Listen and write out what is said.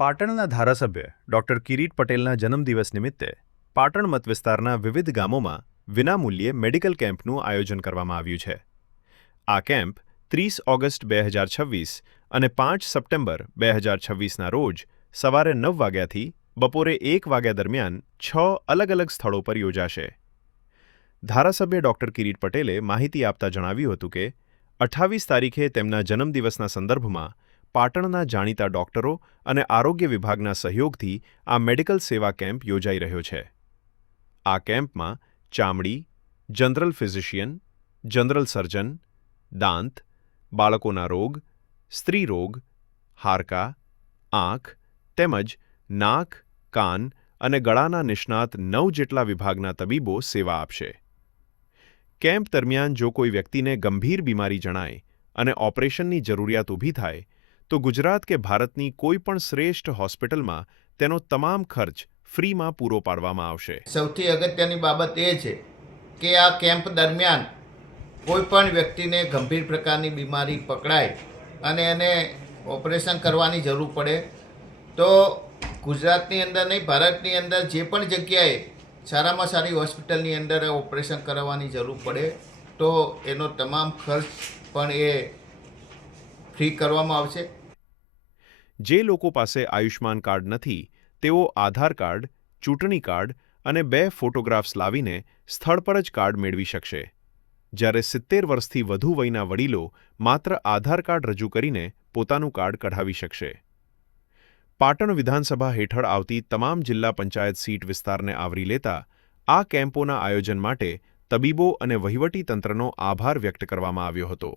પાટણના ધારાસભ્ય ડોક્ટર કિરીટ પટેલના જન્મદિવસ નિમિત્તે પાટણ મત વિસ્તારના વિવિધ ગામોમાં વિનામૂલ્યે મેડિકલ કેમ્પનું આયોજન કરવામાં આવ્યું છે. આ કેમ્પ 30 ઓગસ્ટ 2026 અને 5 સપ્ટેમ્બર 2026ના રોજ સવારે 9 વાગ્યાથી બપોરે 1 વાગ્યા દરમિયાન 6 અલગ અલગ સ્થળો પર યોજાશે. ધારાસભ્ય ડોક્ટર કિરીટ પટેલે માહિતી આપતા જણાવ્યું હતું કે 28 તારીખે તેમના જન્મદિવસના સંદર્ભમાં પાટણના જાણીતા ડોક્ટરો અને આરોગ્ય વિભાગના સહયોગથી આ મેડિકલ સેવા કેમ્પ યોજાઈ રહ્યો છે. આ કેમ્પમાં ચામડી, જનરલ ફિઝિશિયન, જનરલ સર્જન, દાંત, બાળકોના રોગ, સ્ત્રી રોગ, હાડકાં, આંખ તેમજ નાક, કાન અને ગળાના નિષ્ણાત 9 જેટલા વિભાગના તબીબો સેવા આપશે. કેમ્પ દરમિયાન જો કોઈ વ્યક્તિને ગંભીર બીમારી જણાય અને ઓપરેશનની જરૂરિયાત ઊભી થાય તો ગુજરાત કે ભારતની કોઈ પણ શ્રેષ્ઠ હોસ્પિટલમાં તેનો તમામ ખર્ચ ફ્રીમાં પૂરો પાડવામાં આવશે. સૌથી અગત્યની બાબત એ છે કે આ કેમ્પ દરમિયાન કોઈ પણ વ્યક્તિને ગંભીર પ્રકારની બીમારી પકડાય અને એને ઓપરેશન કરવાની જરૂર પડે તો ગુજરાતની અંદર નહીં, ભારતની અંદર જે પણ જગ્યાએ સારામાં સારી હોસ્પિટલની અંદર ઓપરેશન કરાવવાની જરૂર પડે તો એનો તમામ ખર્ચ પણ એ ફ્રી કરવામાં આવશે. જે લોકો પાસે આયુષ્માન કાર્ડ નથી તેઓ આધાર કાર્ડ, ચૂંટણી કાર્ડ અને 2 ફોટોગ્રાફ્સ લાવીને સ્થળ પર જ કાર્ડ મેળવી શકશે. જ્યારે 70 વર્ષથી વધુ વયના વડીલો માત્ર આધાર કાર્ડ રજૂ કરીને પોતાનું કાર્ડ કઢાવી શકશે. પાટણ વિધાનસભા હેઠળ આવતી તમામ જિલ્લા પંચાયત સીટ વિસ્તારને આવરી લેતા આ કેમ્પોના આયોજન માટે તબીબો અને વહીવટી તંત્રનો આભાર વ્યક્ત કરવામાં આવ્યો હતો.